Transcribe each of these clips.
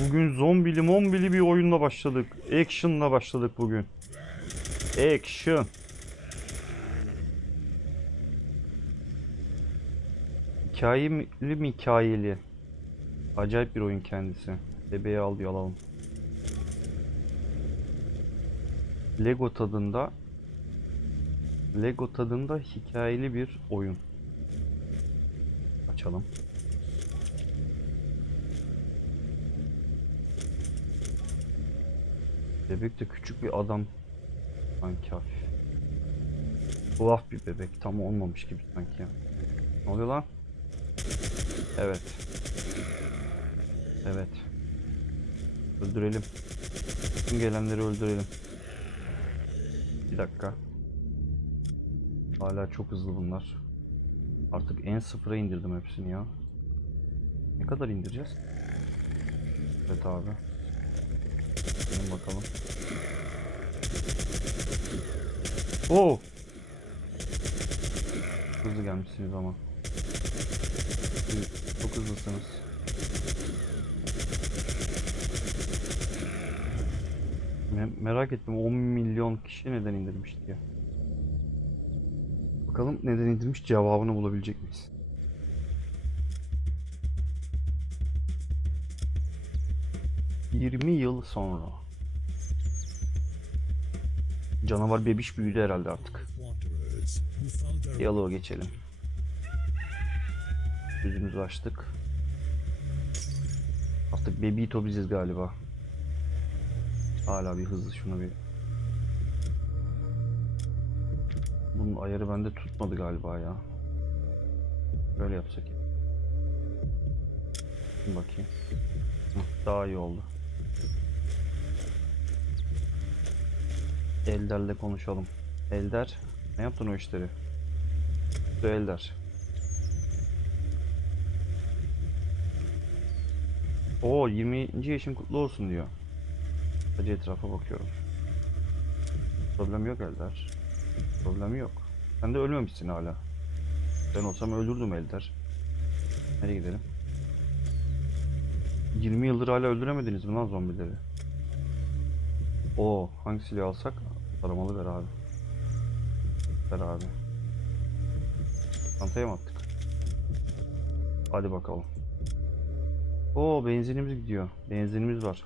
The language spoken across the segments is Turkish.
Bugün zombili mombili bir oyunla başladık. Action'la başladık bugün. Action. Hikayeli mi hikayeli? Acayip bir oyun kendisi. Bebeği al diyor alalım. Lego tadında Lego tadında hikayeli bir oyun. Açalım. Bebek de küçük bir adam sanki hafif. Tuhaf bir bebek. Tam olmamış gibi sanki. Ne oluyor lan? Evet. Evet. Öldürelim. Tüm gelenleri öldürelim. Bir dakika. Hala çok hızlı bunlar. Artık en sıfıra indirdim hepsini ya. Ne kadar indireceğiz? Evet abi. Gelin bakalım. Oo! Hızlı gelmişsiniz ama. Çok hızlısınız. Me- merak ettim 10 milyon kişi neden indirmiş diye. Bakalım neden indirmiş cevabını bulabilecek miyiz? ...20 yıl sonra. Canavar bebiş büyüdü herhalde artık. Diyaloğa geçelim. Yüzümüzü açtık. Artık Bebito biziz galiba. Hala bir hızlı şunu bir... Bunun ayarı bende tutmadı galiba ya. Böyle yapsak bakayım. Daha iyi oldu. Elder'le konuşalım. Elder, ne yaptın o işleri? Şu Elder. Oo 20. yaşın kutlu olsun diyor. Sadece etrafa bakıyorum. Problem yok Elder. Problem yok. Sen de ölmemişsin hala. Ben olsam öldürdüm Elder. Nereye gidelim? 20 yıldır hala öldüremediniz mi lan zombileri? Oo hangi silahı alsak? Aramalı ver abi. Ver abi. Çantaya mı attık? Hadi bakalım. Oo benzinimiz gidiyor. Benzinimiz var.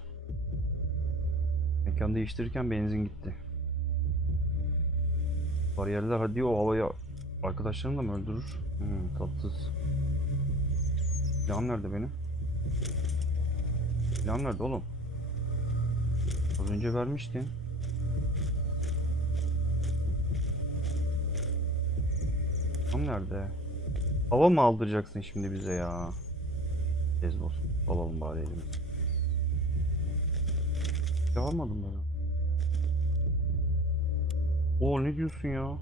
Mekan değiştirirken benzin gitti. Bariyerler hadi o havaya arkadaşlarını da mı öldürür? Hmm, tatsız. Silahım nerede benim? Silahım nerede oğlum? Az önce vermiştin. Silahım nerede? Hava mı aldıracaksın şimdi bize ya? Olsun. Alalım bari elimizi. Ya almadım ben. Oo ne diyorsun ya?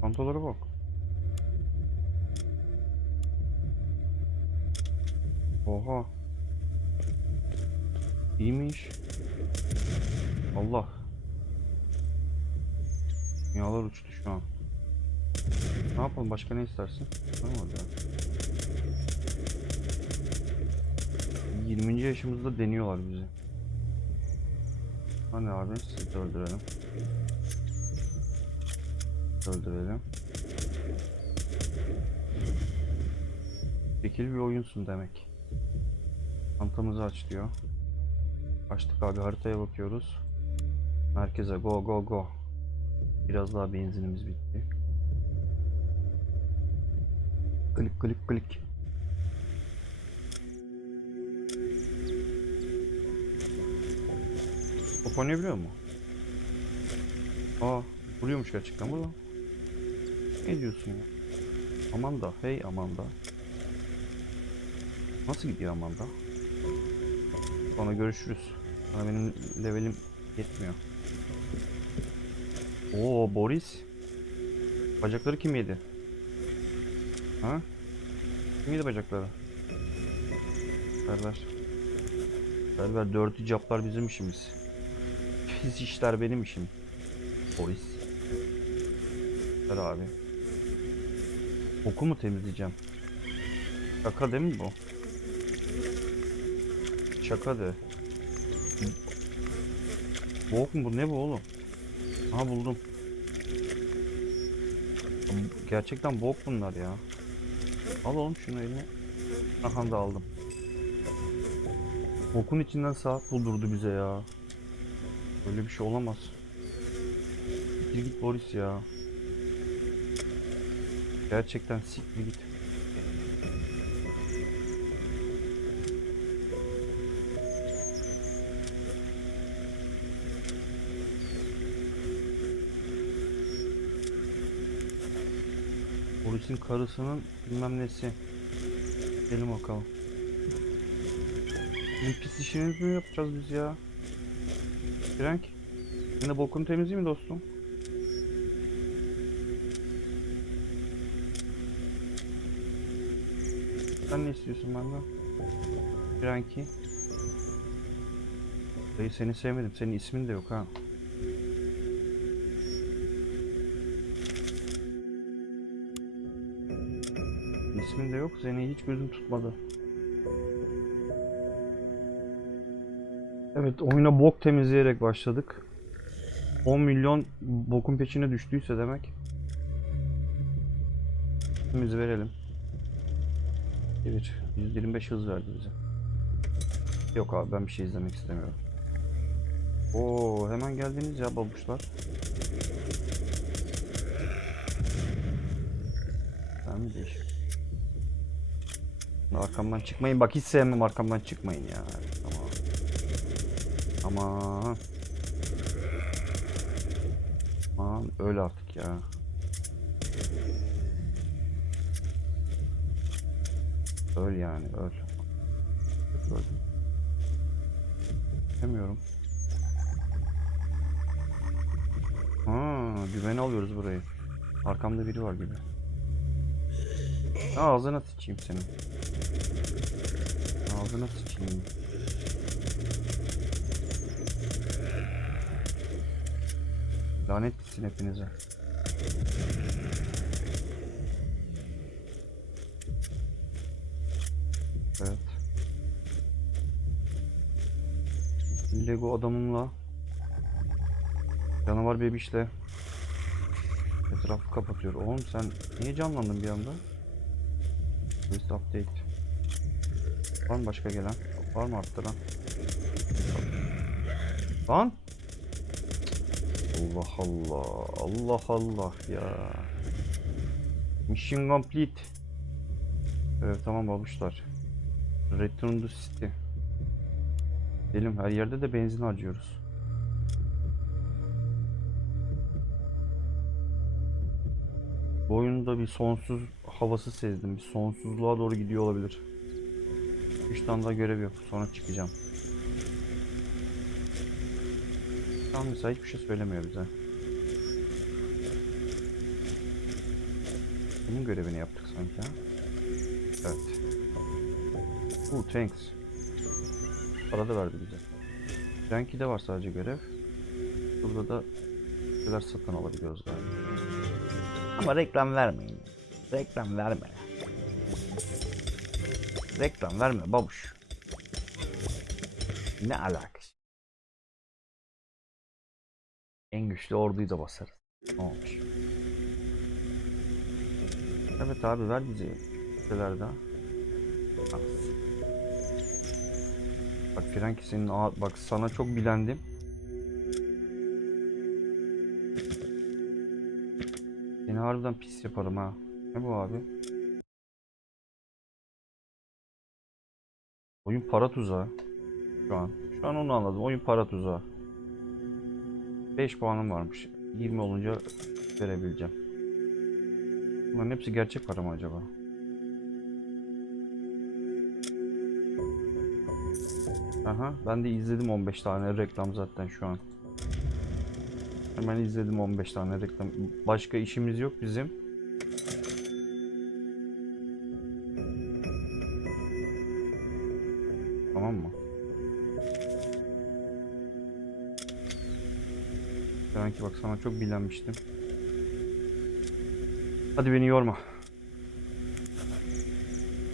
Çantalara bak. Oha. İyiymiş. Allah. Dünyalar uçtu şu an. Ne yapalım? Başka ne istersin? Mı orada? 20. yaşımızda deniyorlar bizi. Hani abi sizi öldürelim. Öldürelim. Şekil bir oyunsun demek. Çantamızı aç diyor. Açtık abi haritaya bakıyoruz. Merkeze go go go. Biraz daha benzinimiz bitti. Klik klik klik. Top oynayabiliyor mu? Aa, vuruyormuş gerçekten bu. Ne diyorsun ya? Amanda, hey Amanda. Nasıl gidiyor Amanda? Sonra görüşürüz. Bana benim levelim yetmiyor. Oo Boris. Bacakları kim yedi? Ha? Kim yedi bacakları? Ver ver. Dörtü caplar bizim işimiz. Pis işler benim işim. Boris. Ver abi. Oku mu temizleyeceğim? Şaka değil mi bu? şaka de. Bok mu bu? Ne bu oğlum? Aha buldum. Gerçekten bok bunlar ya. Al oğlum şunu eline. Aha da aldım. Bokun içinden saat buldurdu bize ya. Böyle bir şey olamaz. Siktir git Boris ya. Gerçekten siktir git. Boris'in karısının bilmem nesi. Gelin bakalım. Bizim pis işimizi mi yapacağız biz ya? Frank. Senin de bokunu temizleyeyim mi dostum? Sen ne istiyorsun benden? Frankie. Dayı seni sevmedim. Senin ismin de yok ha. İsmin de yok. Seni hiç gözüm tutmadı. Evet oyuna bok temizleyerek başladık. 10 milyon bokun peşine düştüyse demek. Biz verelim. Evet 125 hız verdi bize. Yok abi ben bir şey izlemek istemiyorum. Oo hemen geldiniz ya babuşlar. Ben mi değişim? Arkamdan çıkmayın. Bak hiç sevmem arkamdan çıkmayın ya. Tamam. Aman. Aman öyle artık ya. Öl yani öl. Öl. Demiyorum. Ha, güvene alıyoruz burayı. Arkamda biri var gibi. Ağzına sıçayım senin. Ağzına sıçayım. Lanet gitsin hepinize. Evet. Lego adamımla canavar bebişle etrafı kapatıyor. Oğlum sen niye canlandın bir anda? List update. Var mı başka gelen? Var mı arttıran? Lan! Allah Allah. Allah Allah ya. Mission complete. Evet tamam babuşlar. Return to city. Gidelim her yerde de benzin harcıyoruz. Bu oyunda bir sonsuz havası sezdim. Bir sonsuzluğa doğru gidiyor olabilir. 3 tane daha görev yok. Sonra çıkacağım. Tam mesela hiçbir şey söylemiyor bize. Bunun görevini yaptık sanki ha. Evet. Oo thanks. Para da verdi bize. Frankie'de var sadece görev. Burada da şeyler satın alabiliyoruz galiba. Ama reklam vermeyin. Reklam verme. Reklam verme babuş. Ne alakası? En güçlü orduyu da basarız. Ne olmuş? Evet abi ver bize şeyler daha. Al. Bak Frankie senin bak sana çok bilendim. Seni harbiden pis yaparım ha. Ne bu abi? Oyun para tuzağı. Şu an. Şu an onu anladım. Oyun para tuzağı. 5 puanım varmış. 20 olunca verebileceğim. Bunların hepsi gerçek para mı acaba? Aha ben de izledim 15 tane reklam zaten şu an. Hemen izledim 15 tane reklam. Başka işimiz yok bizim. ki bak sana çok bilenmiştim. Hadi beni yorma.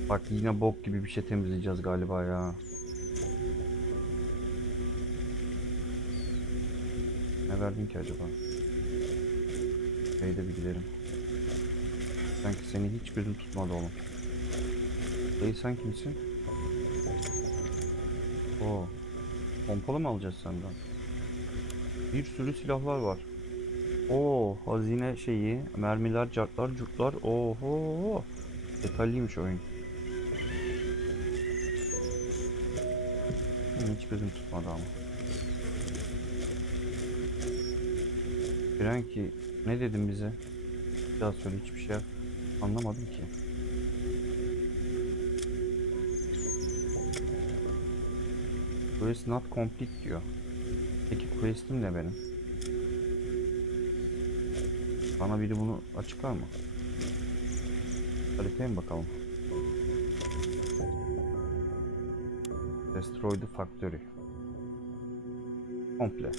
Bak yine bok gibi bir şey temizleyeceğiz galiba ya. Ne verdin ki acaba? Şeyde bir gidelim. Sanki seni hiç gözüm tutmadı oğlum. Dayı sen kimsin? Oo. Pompalı mı alacağız senden? Bir sürü silahlar var. Oo, hazine şeyi, mermiler, cartlar, curtlar. Oho. Detaylıymış oyun. Hiç gözüm tutmadı ama. Frankie ne dedin bize? Bir daha söyle hiçbir şey anlamadım ki. Quest not complete diyor. Quest'im ne benim? Bana biri bunu açıklar mı? Haritaya mı bakalım? Destroy the factory. Komple.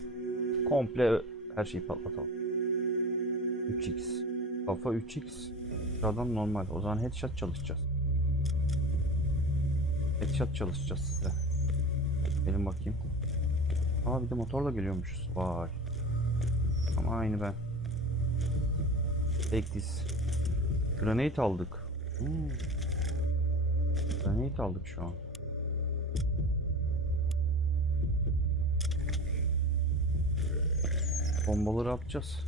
Komple her şeyi patlatalım. 3x. Alfa 3x. Sıradan normal. O zaman headshot çalışacağız. Headshot çalışacağız size. Gelin bakayım. Aa bir de motorla geliyormuşuz. Vay. Ama aynı ben. This. Granate aldık. Hmm. Granate aldık şu an. Bombaları atacağız.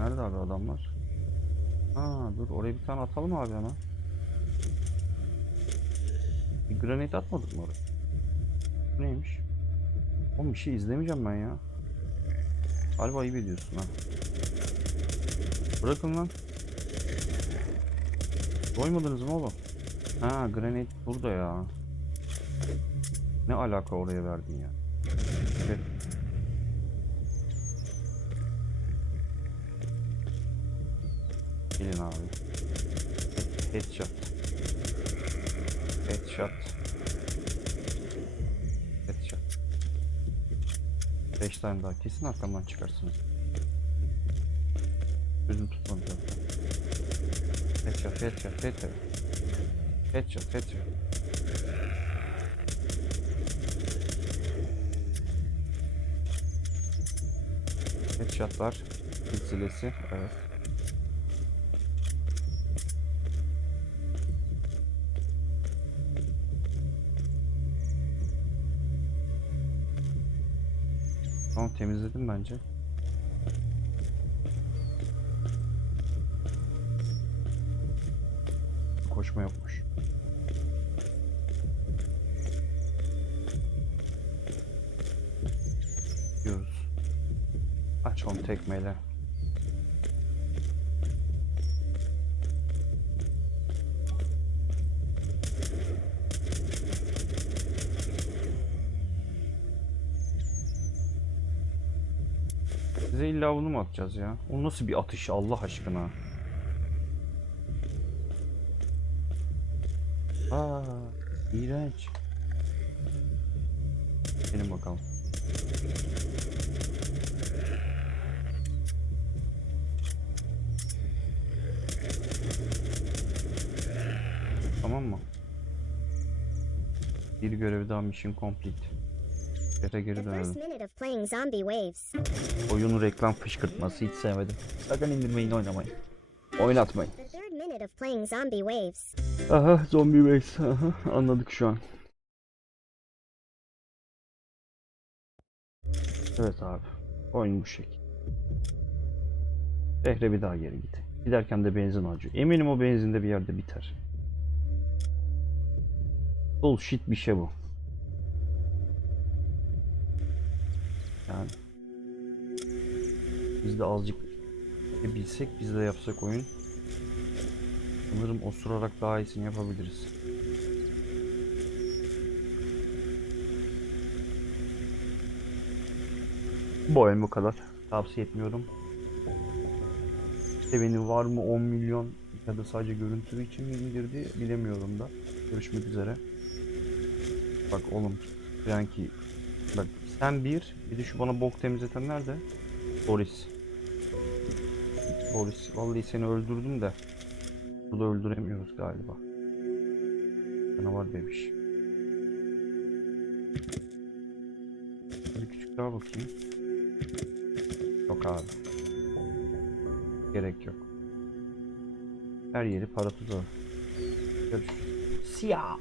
Nerede abi adamlar? Ha dur oraya bir tane atalım abi hemen. Bir granate atmadık mı oraya? Neymiş? Oğlum bir şey izlemeyeceğim ben ya. Galiba ayıp ediyorsun ha. Bırakın lan. Doymadınız mı oğlum? Ha granate burada ya. Ne alaka oraya verdin ya? Şey. Gelin abi. Headshot. Headshot. 5 tane daha kesin arkamdan çıkarsınız. Gözüm tutmadı zaten. Headshot, headshot, headshot. Headshot, headshot. Headshotlar silsilesi, evet. Tamam temizledim bence. Koşma yokmuş. Diyoruz. Aç onu tekmeyle. Size illa bunu mu atacağız ya? O nasıl bir atış Allah aşkına? Aa, iğrenç. Gelin bakalım. Tamam mı? Bir görev daha mission complete. Yere geri dönelim. Oyunu reklam fışkırtması hiç sevmedim. Sakın indirmeyin oynamayın. Oynatmayın. Playing Zombie Waves. Aha. Aha, anladık şu an. Evet abi. Oyun bu şekil. Şehre bir daha geri git. Giderken de benzin harcıyor. Eminim o benzinde bir yerde biter. Bullshit bir şey bu. Yani. Biz de azıcık bilsek biz de yapsak oyun. Sanırım osurarak daha iyisini yapabiliriz. Bu oyun bu kadar. Tavsiye etmiyorum. Seveni var mı 10 milyon ya da sadece görüntü için mi indirdi bilemiyorum da. Görüşmek üzere. Bak oğlum Frankie bak sen bir bir de şu bana bok temizleten nerede? Boris. Boris vallahi seni öldürdüm de burada öldüremiyoruz galiba. Canavar bebiş. Bir küçük daha bakayım. Yok abi. Gerek yok. Her yeri para tuzağı. Görüşürüz. Siyah.